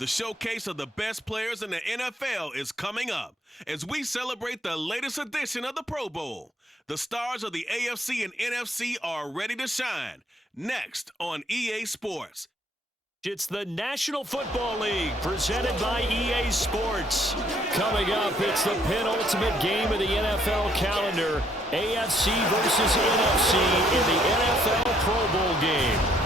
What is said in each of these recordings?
The showcase of the best players in the NFL is coming up as we celebrate the latest edition of the Pro Bowl. The stars of the AFC and NFC are ready to shine. Next on EA Sports. It's the National Football League presented by EA Sports. Coming up, it's the penultimate game of the NFL calendar. AFC versus NFC in the NFL Pro Bowl game.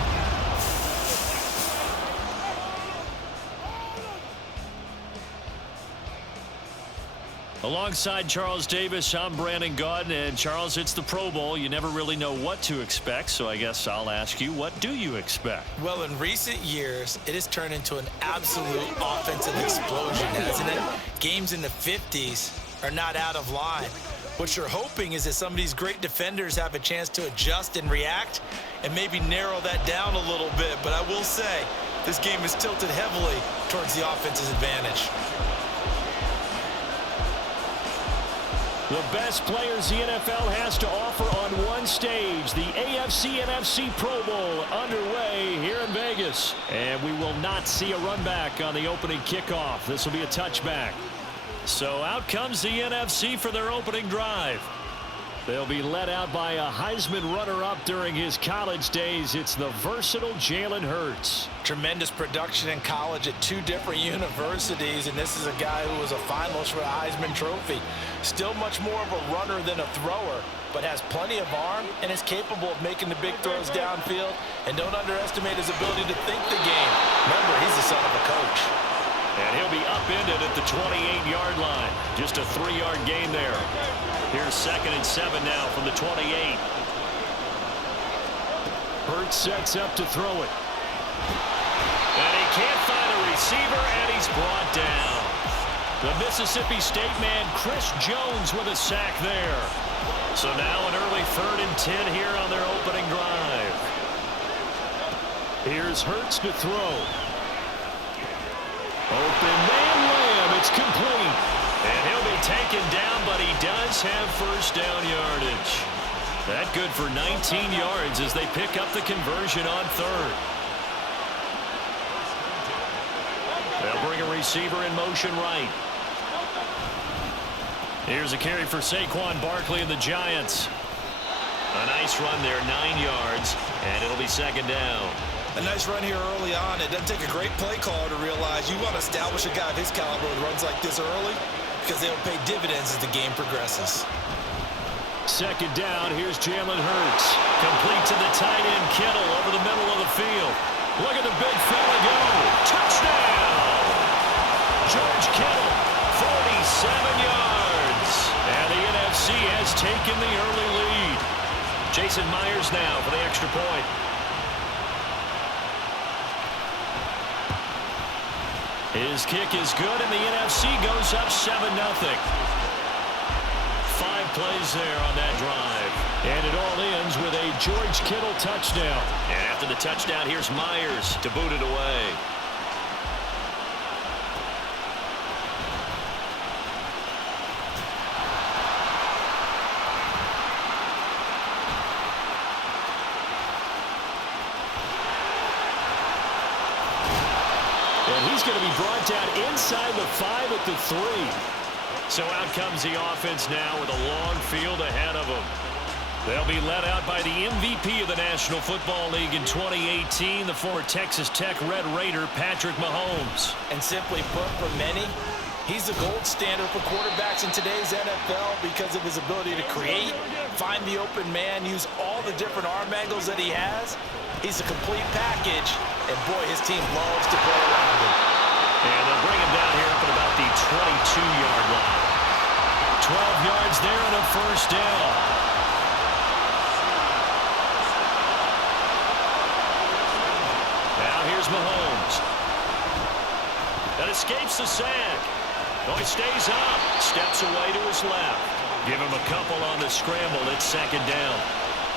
Alongside Charles Davis, I'm Brandon Gaudin. And Charles, it's the Pro Bowl. You never really know what to expect, so I guess I'll ask you, what do you expect? Well, in recent years, it has turned into an absolute offensive explosion, hasn't it? Games in the 50s are not out of line. What you're hoping is that some of these great defenders have a chance to adjust and react and maybe narrow that down a little bit. But I will say, this game is tilted heavily towards the offense's advantage. The best players the NFL has to offer on one stage. The AFC-NFC Pro Bowl underway here in Vegas. And we will not see a run back on the opening kickoff. This will be a touchback. So out comes the NFC for their opening drive. They'll be led out by a Heisman runner-up during his college days. It's the versatile Jalen Hurts. Tremendous production in college at two different universities, and this is a guy who was a finalist for the Heisman Trophy. Still much more of a runner than a thrower, but has plenty of arm and is capable of making the big throws downfield. And don't underestimate his ability to think the game. Remember, he's the son of a coach. And he'll be upended at the 28-yard line. Just a 3-yard gain there. Here's 2nd and 7 now from the 28. Hurts sets up to throw it. And he can't find a receiver, and he's brought down. The Mississippi State man, Chris Jones, with a sack there. So now an early 3rd and 10 here on their opening drive. Here's Hurts to throw. Open man Lamb, it's complete. And he'll be taken down, but he does have first down yardage. That good for 19 yards as they pick up the conversion on 3rd. They'll bring a receiver in motion right. Here's a carry for Saquon Barkley and the Giants. A nice run there, 9 yards, and it'll be 2nd down. A nice run here early on. It doesn't take a great play caller to realize you want to establish a guy of his caliber with runs like this early because they'll pay dividends as the game progresses. 2nd down, here's Jalen Hurts. Complete to the tight end, Kittle, over the middle of the field. Look at the big fella go. Touchdown! George Kittle, 47 yards. And the NFC has taken the early lead. Jason Myers now for the extra point. His kick is good, and the NFC goes up 7-0. 5 plays there on that drive. And it all ends with a George Kittle touchdown. And after the touchdown, here's Myers to boot it away. He's going to be brought down inside the 5 at the 3. So out comes the offense now with a long field ahead of them. They'll be led out by the MVP of the National Football League in 2018, the former Texas Tech Red Raider, Patrick Mahomes. And simply put, for many, he's the gold standard for quarterbacks in today's NFL because of his ability to create, find the open man, use all the different arm angles that he has. He's a complete package, and boy, his team loves to play around him. And they'll bring him down here up at about the 22-yard line. 12 yards there and a first down. Now here's Mahomes. That escapes the sack. Oh, he stays up. Steps away to his left. Give him a couple on the scramble. It's 2nd down.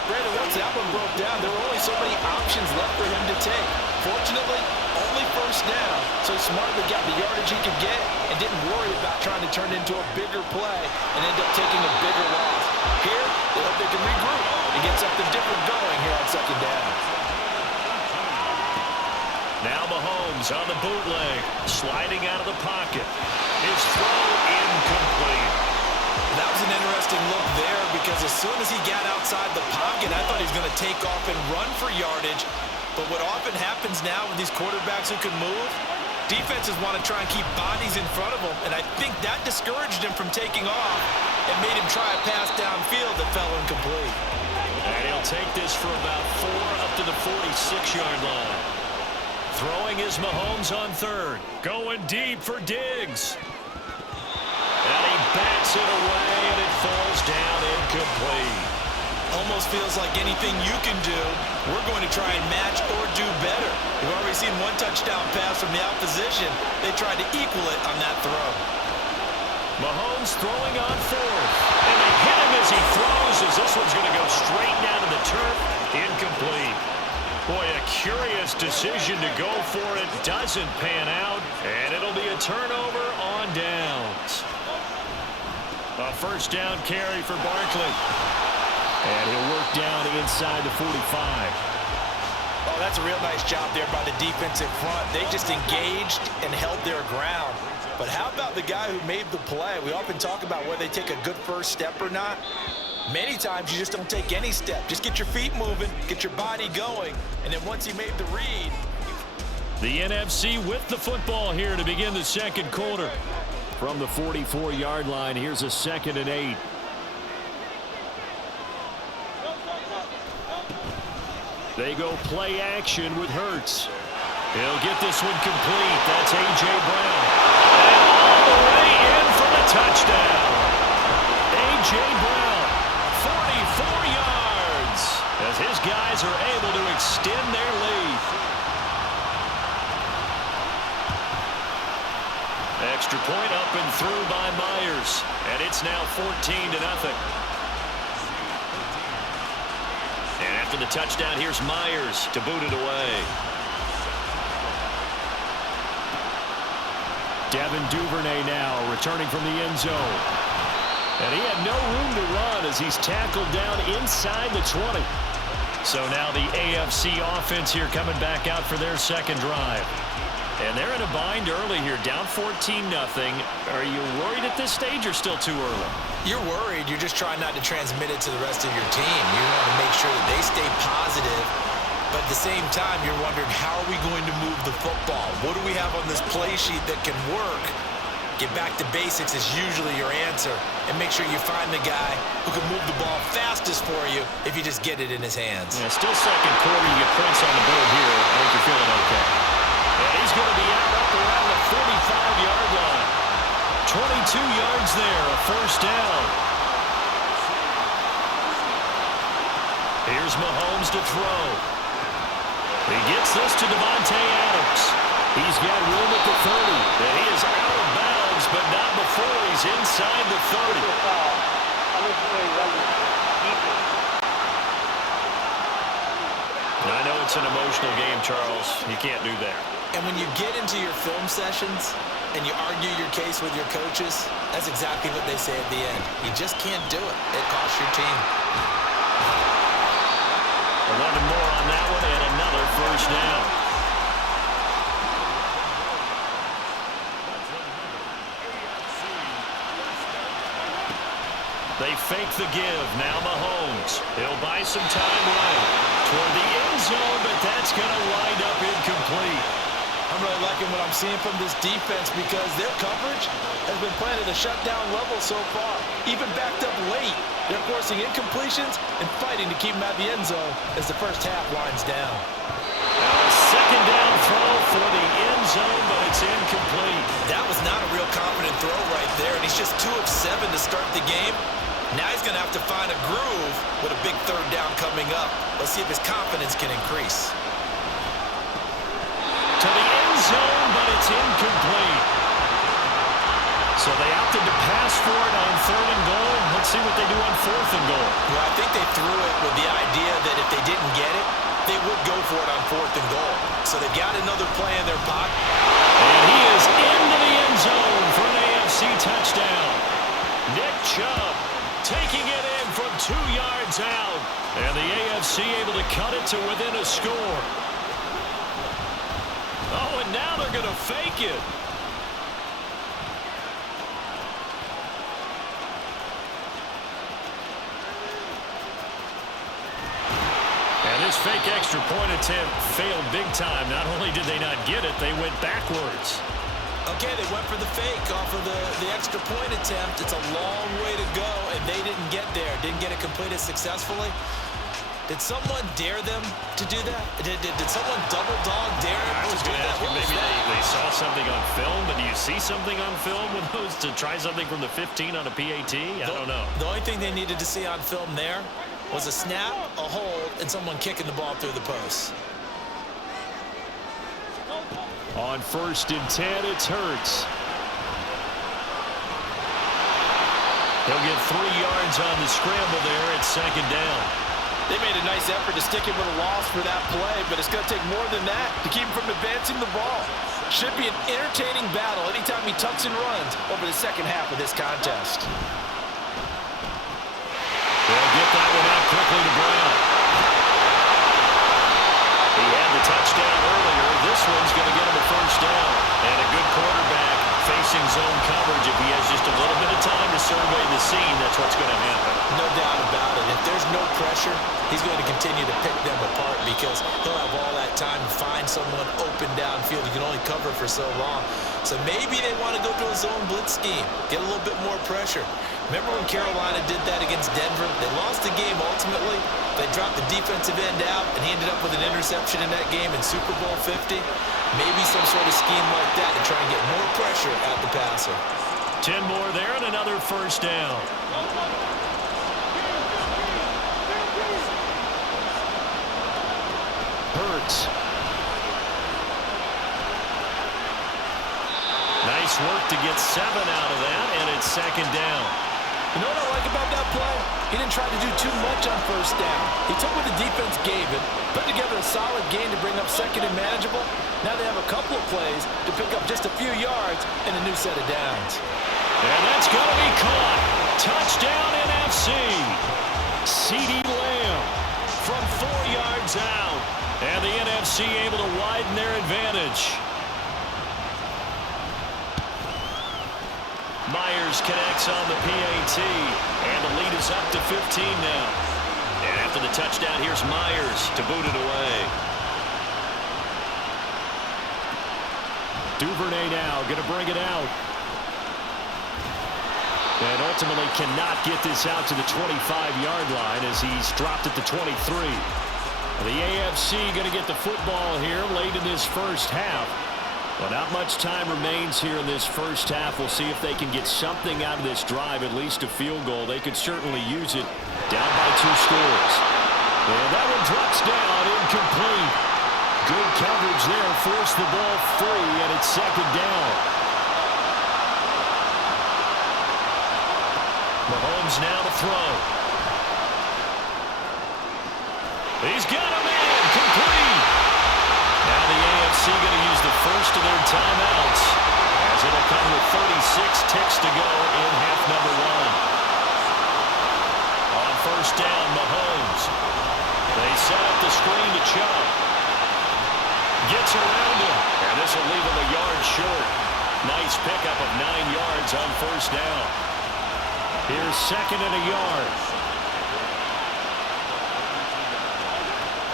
Brandon, once that one broke down, there were only so many options left for him to take. Fortunately, only first down, so he smartly got the yardage he could get and didn't worry about trying to turn it into a bigger play and end up taking a bigger loss. Here, they hope they can regroup and get something different going here on 2nd down. Now Mahomes on the bootleg, sliding out of the pocket. His throw incomplete. That was an interesting look there because as soon as he got outside the pocket, I thought he was going to take off and run for yardage. But what often happens now with these quarterbacks who can move, defenses want to try and keep bodies in front of them, and I think that discouraged him from taking off and made him try a pass downfield that fell incomplete. And he'll take this for about 4 up to the 46-yard line. Throwing is Mahomes on third. Going deep for Diggs. And he bats it away, and it falls down incomplete. Almost feels like anything you can do, we're going to try and match or do better. We've already seen one touchdown pass from the opposition. They tried to equal it on that throw. Mahomes throwing on fourth. And they hit him as he throws, as this one's going to go straight down to the turf. Incomplete. Boy, a curious decision to go for it. Doesn't pan out, and it'll be a turnover on downs. A first down carry for Barkley. And he'll work down inside the 45. Oh, that's a real nice job there by the defensive front. They just engaged and held their ground. But how about the guy who made the play? We often talk about whether they take a good first step or not. Many times you just don't take any step. Just get your feet moving, get your body going, and then once he made the read. The NFC with the football here to begin the second quarter. From the 44-yard line, here's a 2nd and 8. They go play action with Hurts. He'll get this one complete. That's A.J. Brown. And all the way in for the touchdown. A.J. Brown, 44 yards, as his guys are able to extend their lead. Extra point up and through by Myers. And it's now 14-0. And after the touchdown, here's Myers to boot it away. Devin Duvernay now returning from the end zone. And he had no room to run as he's tackled down inside the 20. So now the AFC offense here coming back out for their second drive. And they're in a bind early here, down 14-0. Are you worried at this stage or still too early? You're worried. You're just trying not to transmit it to the rest of your team. You want to make sure that they stay positive. But at the same time, you're wondering, how are we going to move the football? What do we have on this play sheet that can work? Get back to basics is usually your answer. And make sure you find the guy who can move the ball fastest for you if you just get it in his hands. Yeah, still second quarter. You get points on the board here. I think you're feeling okay. And he's going to be out up around the 45-yard line. 22 yards there, a first down. Here's Mahomes to throw. He gets this to Devontae Adams. He's got room at the 30. And he is out of bounds, but not before he's inside the 30. I know it's an emotional game, Charles. You can't do that. And when you get into your film sessions and you argue your case with your coaches, that's exactly what they say at the end. You just can't do it. It costs your team. 11 more on that one and another first down. They fake the give. Now Mahomes. He'll buy some time right toward the end zone, but that's going to wind up incomplete. I'm really liking what I'm seeing from this defense because their coverage has been playing at a shutdown level so far. Even backed up late, they're forcing incompletions and fighting to keep them at the end zone as the first half winds down. Now a second down throw for the end zone, but it's incomplete. That was not a real confident throw right there, and he's just 2 of 7 to start the game. Now he's going to have to find a groove with a big third down coming up. Let's see if his confidence can increase. To the end zone, but it's incomplete. So they opted to pass for it on 3rd and goal. Let's see what they do on 4th and goal. Well, I think they threw it with the idea that if they didn't get it, they would go for it on 4th and goal. So they've got another play in their pocket. And he is into the end zone for an AFC touchdown. Nick Chubb taking it in from 2 yards out. And the AFC able to cut it to within a score. Oh, and now they're going to fake it. And this fake extra point attempt failed big time. Not only did they not get it, they went backwards. Okay, they went for the fake off of the extra point attempt. It's a long way to go, and they didn't get there. Didn't get it completed successfully. Did someone dare them to do that? Did someone double dog dare them I was to do going to that? ask you, maybe they saw something on film, but do you see something on film with those to try something from the 15 on a PAT? I don't know. The only thing they needed to see on film there was a snap, a hold, and someone kicking the ball through the post. On 1st and 10, it's Hurts. He'll get 3 yards on the scramble there at 2nd down. They made a nice effort to stick him with a loss for that play, but it's going to take more than that to keep him from advancing the ball. Should be an entertaining battle anytime he tucks and runs over the second half of this contest. They'll get that one out quickly to Brown. He had the touchdown earlier. This one's going to get him a 1st down. And a good quarterback facing zone coverage. If he has just a little bit of time to survey the scene, that's what's going to happen. No doubt about it. If there's no pressure, he's going to continue to pick them apart because he'll have all that time to find someone open downfield. He can only cover for so long. So maybe they want to go to a zone blitz scheme, get a little bit more pressure. Remember when Carolina did that against Denver? They lost the game ultimately. They dropped the defensive end out, and he ended up with an interception in that game in Super Bowl 50. Maybe some sort of scheme like that to try and get more pressure at the passer. 10 more there and another 1st down. Hurts. Nice work to get 7 out of that, and it's 2nd down. You know what I like about that play? He didn't try to do too much on 1st down. He took what the defense gave him, put together a solid game to bring up 2nd and manageable. Now they have a couple of plays to pick up just a few yards and a new set of downs. And that's going to be caught. Touchdown NFC. CeeDee Lamb from 4 yards out. And the NFC able to widen their advantage. Myers connects on the PAT, and the lead is up to 15 now. And after the touchdown, here's Myers to boot it away. Duvernay now going to bring it out. And ultimately cannot get this out to the 25-yard line as he's dropped at the 23. The AFC going to get the football here late in this 1st half. Well, not much time remains here in this 1st half. We'll see if they can get something out of this drive, at least a field goal. They could certainly use it down by 2 scores. And that one drops down, incomplete. Good coverage there, forced the ball free, and it's 2nd down. Mahomes now to throw. He's got a man, complete. Now the AFC going to use the first of their timeouts as it'll come with 36 ticks to go in half number 1. On 1st down, Mahomes. They set up the screen to Chubb. Gets around him, and this will leave him a yard short. Nice pickup of 9 yards on 1st down. Here's 2nd and a yard.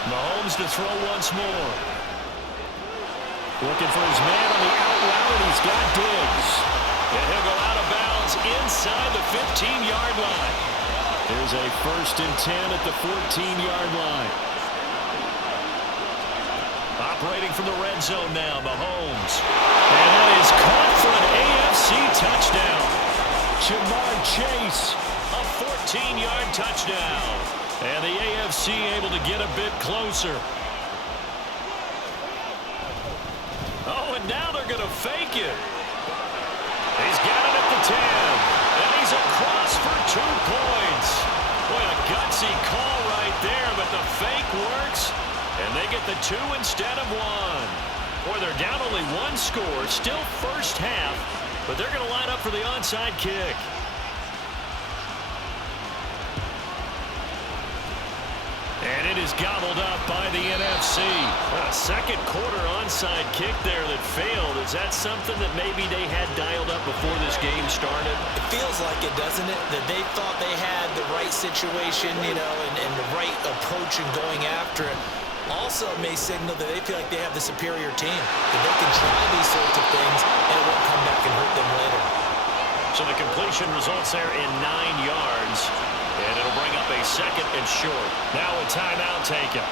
Mahomes to throw once more. Looking for his man on the out route, and he's got Diggs. And he'll go out of bounds inside the 15-yard line. There's a 1st and 10 at the 14-yard line. Operating from the red zone now, Mahomes. And that is caught for an AFC touchdown. Jamar Chase, a 14-yard touchdown. And the AFC able to get a bit closer. Oh, and now they're going to fake it. He's got it at the 10. And he's across for 2 points. Boy, a gutsy call right there, but the fake works. And they get the 2 instead of 1. Boy, they're down only 1 score. Still 1st half, but they're going to line up for the onside kick. And And it is gobbled up by the NFC. A second quarter onside kick there that failed. Is that something that maybe they had dialed up before this game started? It feels like it, doesn't it? That they thought they had the right situation, you know, and the right approach in going after it. Also may signal that they feel like they have the superior team, that they can try these sorts of things and it won't come back and hurt them later. So the completion results there in 9 yards. And it'll bring up a second and short. Now a timeout taken.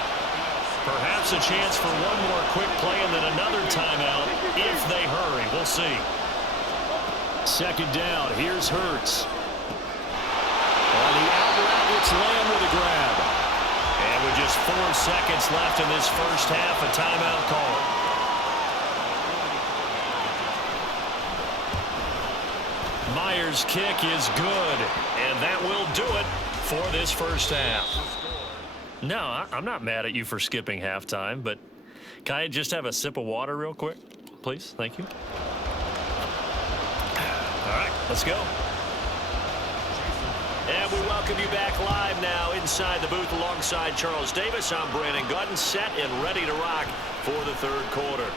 Perhaps a chance for one more quick play and then another timeout if they hurry. We'll see. Second down. Here's Hurts. On the out route, it's Lamb with a grab. And with just 4 seconds left in this first half, a timeout call. Myers' kick is good, and that will do it for this first half. No, I'm not mad at you for skipping halftime, but can I just have a sip of water real quick, please? Thank you. All right, let's go. And we welcome you back live now inside the booth alongside Charles Davis. I'm Brandon Gutton, set and ready to rock for the third quarter.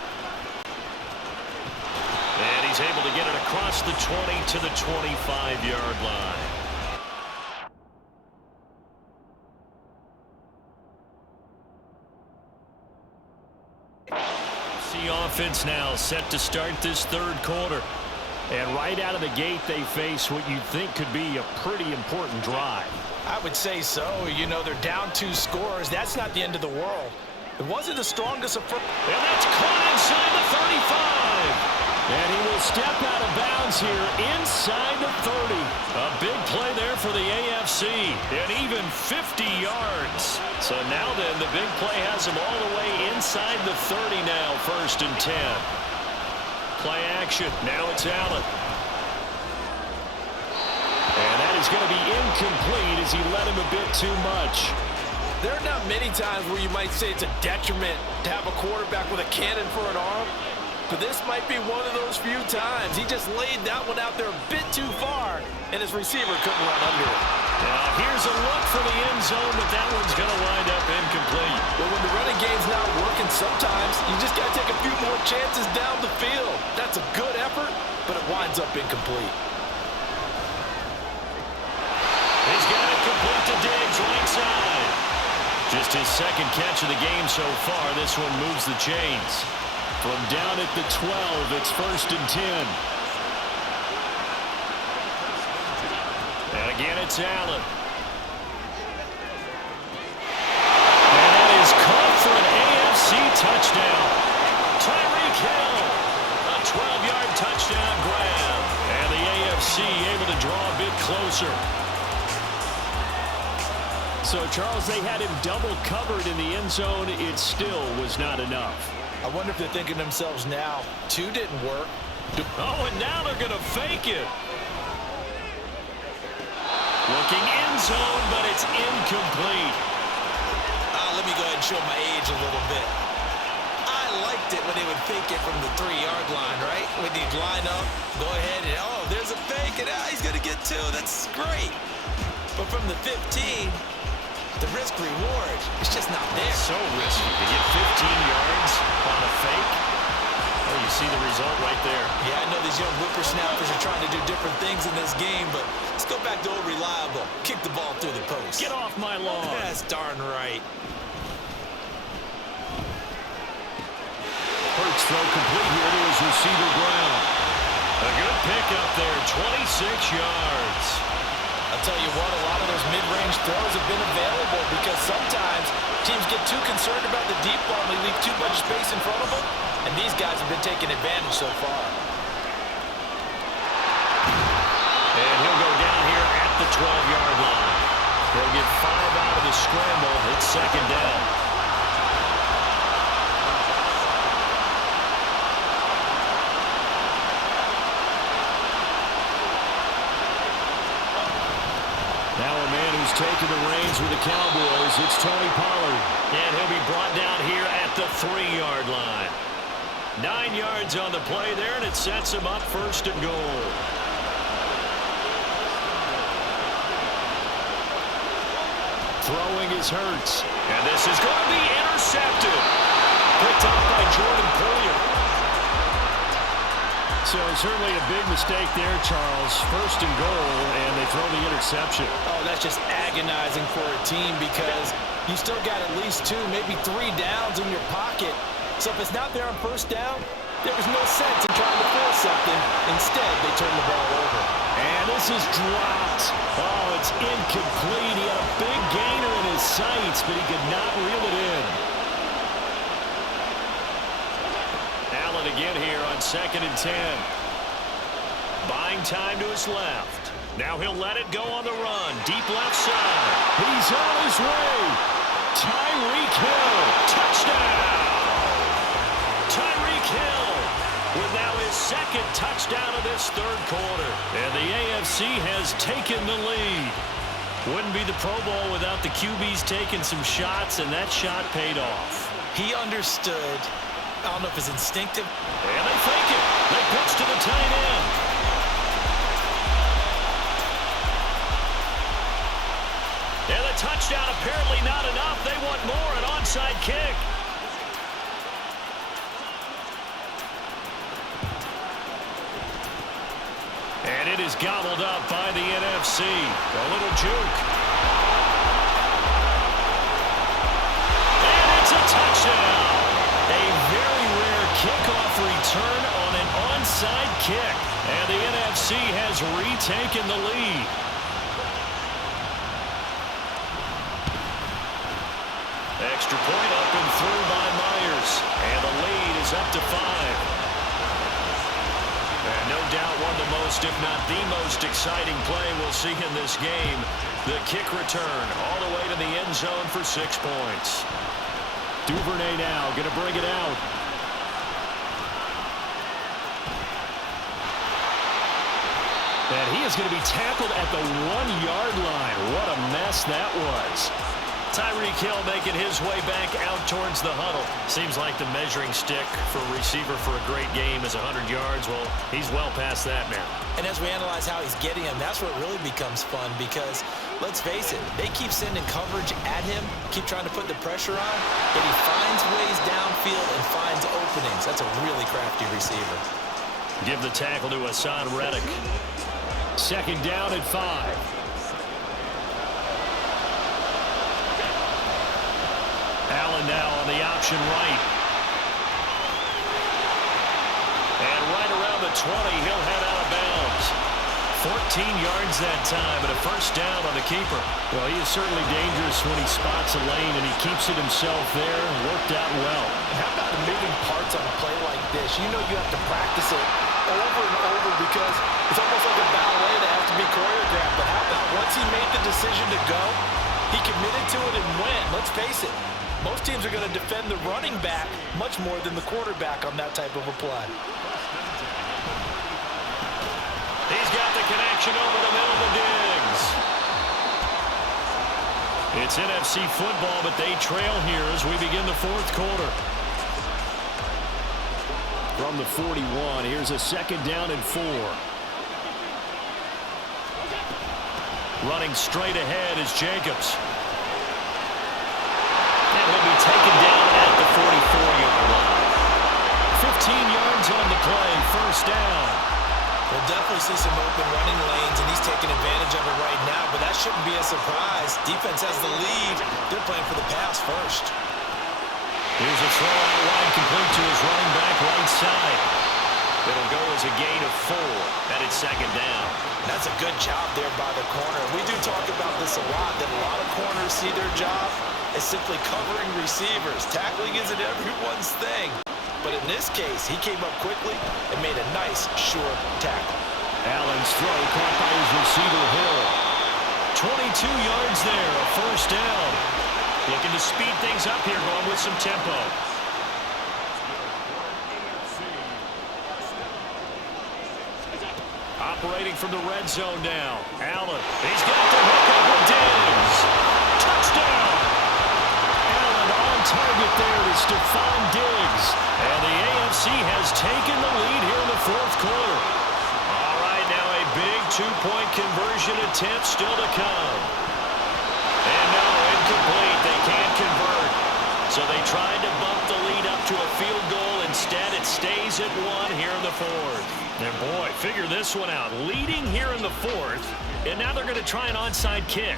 And he's able to get it across the 20 to the 25-yard line. The offense now set to start this third quarter. And right out of the gate, they face what you think could be a pretty important drive. I would say so. You know, they're down 2 scores. That's not the end of the world. It wasn't the strongest of... And that's caught inside the 35. And he will step out of bounds here inside the 30. A big play there for the AFC. And even 50 yards. So now then, the big play has him all the way inside the 30 now, 1st and 10. Play action. Now it's Allen. And that is going to be incomplete as he led him a bit too much. There are not many times where you might say it's a detriment to have a quarterback with a cannon for an arm. But this might be one of those few times. He just laid that one out there a bit too far, and his receiver couldn't run under it. Now here's a look for the end zone, but that one's going to wind up incomplete. Well, when the running game's not working, sometimes you just got to take a few more chances down the field. That's a good effort, but it winds up incomplete. He's got it complete to Diggs, right side. Just his second catch of the game so far. This one moves the chains. From down at the 12, it's 1st and 10. And again, it's Allen. And that is caught for an AFC touchdown. Tyreek Hill, a 12-yard touchdown grab. And the AFC able to draw a bit closer. So, Charles, they had him double covered in the end zone. It still was not enough. I wonder if they're thinking to themselves now, 2 didn't work. Oh, and now they're going to fake it. Looking end zone, but it's incomplete. Let me go ahead and show my age a little bit. I liked it when they would fake it from the 3-yard line, right? When they'd line up, go ahead and, oh, there's a fake, and he's going to get 2. That's great. But from the 15... the risk reward is just not there. So risky to get 15 yards on a fake. Oh, you see the result right there. Yeah, I know these young whippersnappers are trying to do different things in this game, but let's go back to old reliable. Kick the ball through the post. Get off my lawn. That's darn right. Hurts throw complete here to his receiver Brown. A good pickup there, 26 yards. I'll tell you what, a lot of those mid-range throws have been available because sometimes teams get too concerned about the deep ball and they leave too much space in front of them, and these guys have been taking advantage so far. And he'll go down here at the 12-yard line. They'll get 5 out of the scramble. It's 2nd down. Taking the reins with the Cowboys, it's Tony Pollard. And he'll be brought down here at the 3-yard line. 9 yards on the play there, and it sets him up 1st and goal. Throwing is Hurts. And this is going to be intercepted. Picked up by Jordan Poyer. So certainly a big mistake there, Charles. First and goal, and they throw the interception. Oh, that's just agonizing for a team because you still got at least 2, maybe 3 downs in your pocket. So if it's not there on first down, there was no sense in trying to force something. Instead, they turn the ball over. And this is dropped. Oh, it's incomplete. He had a big gainer in his sights, but he could not reel it in. Allen again here on 2nd and 10. Buying time to his left. Now he'll let it go on the run. Deep left side. He's on his way. Tyreek Hill. Touchdown. Tyreek Hill with now his 2nd touchdown of this 3rd quarter. And the AFC has taken the lead. Wouldn't be the Pro Bowl without the QBs taking some shots, and that shot paid off. He understood. I don't know if it's instinctive. And they fake it. They pitch to the tight end. And the touchdown apparently not enough. They want more, an onside kick. And it is gobbled up by the NFC. A little juke. And it's a touchdown. A very rare kickoff return on an onside kick. And the NFC has retaken the lead. Extra point up and through by Myers. And the lead is up to 5. And no doubt one of the most, if not the most exciting play we'll see in this game. The kick return all the way to the end zone for 6 points. Duvernay now going to bring it out. And he is going to be tackled at the 1-yard line. What a mess that was. Tyreek Hill making his way back out towards the huddle. Seems like the measuring stick for a receiver for a great game is 100 yards. Well, he's well past that now. And as we analyze how he's getting him, that's where it really becomes fun because, let's face it, they keep sending coverage at him, keep trying to put the pressure on, but he finds ways downfield and finds openings. That's a really crafty receiver. Give the tackle to Hassan Reddick. 2nd down at 5. Allen now on the option right. And right around the 20, he'll head out of bounds. 14 yards that time, and a first down on the keeper. Well, he is certainly dangerous when he spots a lane, and he keeps it himself there. Worked out well. How about the moving parts on a play like this? You know you have to practice it over and over because it's almost like a ballet that has to be choreographed. But how about once he made the decision to go, he committed to it and went. Let's face it. Most teams are going to defend the running back much more than the quarterback on that type of a play. He's got the connection over the middle to Diggs. It's NFC football, but they trail here as we begin the 4th quarter. From the 41, here's a 2nd down and 4. Running straight ahead is Jacobs. And he'll be taken down at the 44-yard line. 15 yards on the play, first down. We'll definitely see some open running lanes, and he's taking advantage of it right now, but that shouldn't be a surprise. Defense has the lead. They're playing for the pass first. Here's a throw out wide, complete to his running back right side. It'll go as a gain of 4, and it's 2nd down. That's a good job there by the corner. We do talk about this a lot, that a lot of corners see their job as simply covering receivers. Tackling isn't everyone's thing. But in this case, he came up quickly and made a nice, sure tackle. Allen's throw caught by his receiver, Hill. 22 yards there, a first down. Looking to speed things up here, going with some tempo. Operating from the red zone now. Allen, he's got the hook up with Diggs. Touchdown! Allen on target there to Stephon Diggs. And the AFC has taken the lead here in the 4th quarter. All right, now a big 2-point conversion attempt still to come. And no, it So they tried to bump the lead up to a field goal. Instead, it stays at 1 here in the 4th. And boy, figure this one out. Leading here in the 4th, and now they're going to try an onside kick.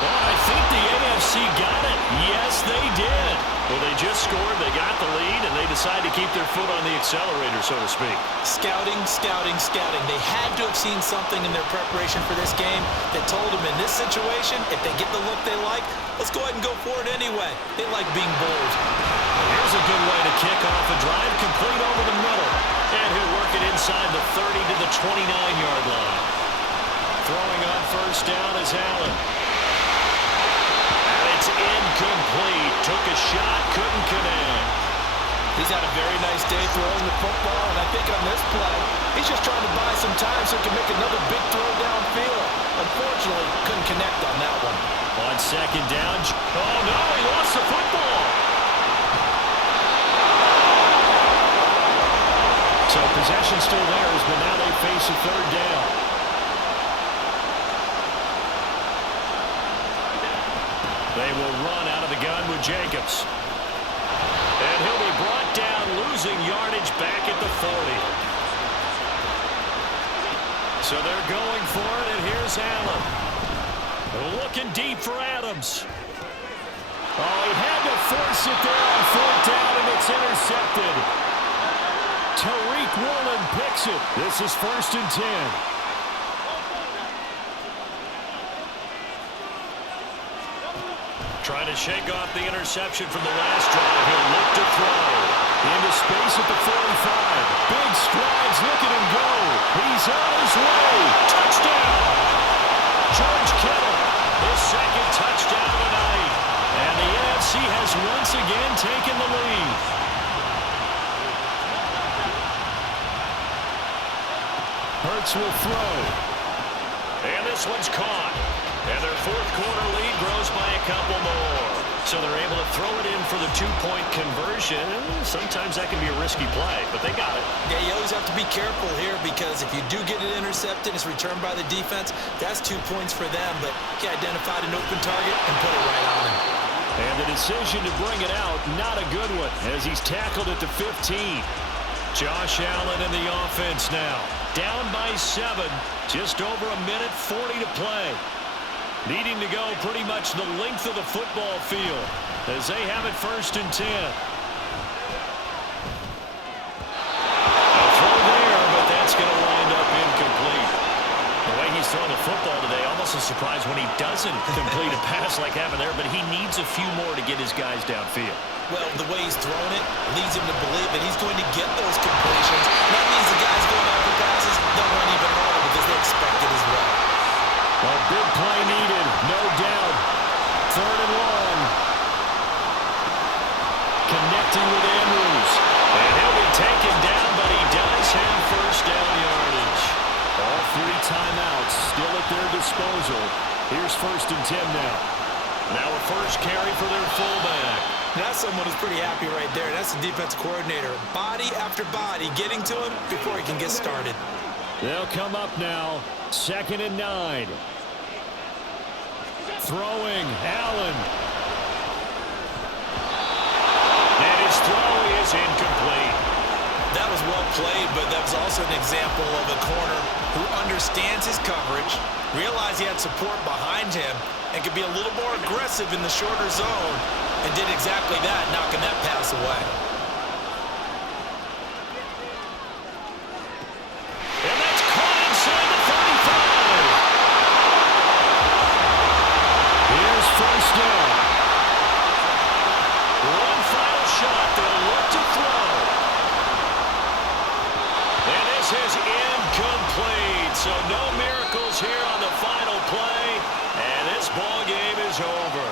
I think the AFC got it. Yes, they did. Well, they just scored, they got the lead, and they decide to keep their foot on the accelerator, so to speak. Scouting, scouting, scouting. They had to have seen something in their preparation for this game that told them in this situation, if they get the look they like, let's go ahead and go for it anyway. They like being bold. Here's a good way to kick off a drive, complete over the middle. And he'll work it inside the 30 to the 29-yard line. Throwing on first down is Allen. It's incomplete. Took a shot, couldn't connect. He's had a very nice day throwing the football, and I think on this play, he's just trying to buy some time so he can make another big throw downfield. Unfortunately, couldn't connect on that one. On second down. Oh, no, he lost the football. So possession still theirs, but now they face a third down. They will run out of the gun with Jacobs. And he'll be brought down, losing yardage back at the 40. So they're going for it, and here's Allen. Looking deep for Adams. Oh, he had to force it there on 4th down, and it's intercepted. Tariq Woolen picks it. This is 1st and 10. Trying to shake off the interception from the last drive. He'll look to throw. Into space at the 45. Big strides. Look at him go. He's on his way. Touchdown. George Kittle. His second touchdown of the night. And the NFC has once again taken the lead. Hurts will throw. And this one's caught. And their 4th quarter lead grows by a couple more. So they're able to throw it in for the 2-point conversion. Sometimes that can be a risky play, but they got it. Yeah, you always have to be careful here because if you do get it intercepted, it's returned by the defense. That's 2 points for them, but he identified an open target and put it right on him. And the decision to bring it out, not a good one, as he's tackled at the 15. Josh Allen in the offense now. Down by 7. Just over a minute 40 to play. Needing to go pretty much the length of the football field as they have it 1st and 10. A throw there, but that's going to wind up incomplete. The way he's throwing the football today, almost a surprise when he doesn't complete a pass like happened there, but he needs a few more to get his guys downfield. Well, the way he's thrown it leads him to believe that he's going to get those completions. That means the guys going after passes, they'll run even harder because they expect it as well. A big play needed, no doubt. 3rd and long. Connecting with Andrews. And he'll be taken down, but he does have first down yardage. All 3 timeouts still at their disposal. Here's 1st and 10 now. Now a first carry for their fullback. That's someone who's pretty happy right there. That's the defense coordinator. Body after body getting to him before he can get started. They'll come up now. 2nd and 9. Throwing, Allen. And his throw is incomplete. That was well played, but that was also an example of a corner who understands his coverage, realized he had support behind him, and could be a little more aggressive in the shorter zone, and did exactly that, knocking that pass away. And that's caught inside the 35. Here's first down. One final shot. They'll look to throw. And this is incomplete. So no miracles here on the final play. And this ball game is over.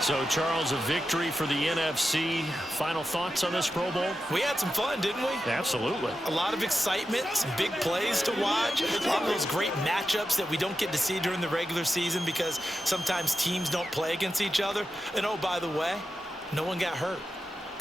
So, Charles, a victory for the NFC. Final thoughts on this Pro Bowl? We had some fun, didn't we? Absolutely. A lot of excitement, some big plays to watch, a lot of those great matchups that we don't get to see during the regular season because sometimes teams don't play against each other. And, oh, by the way, no one got hurt.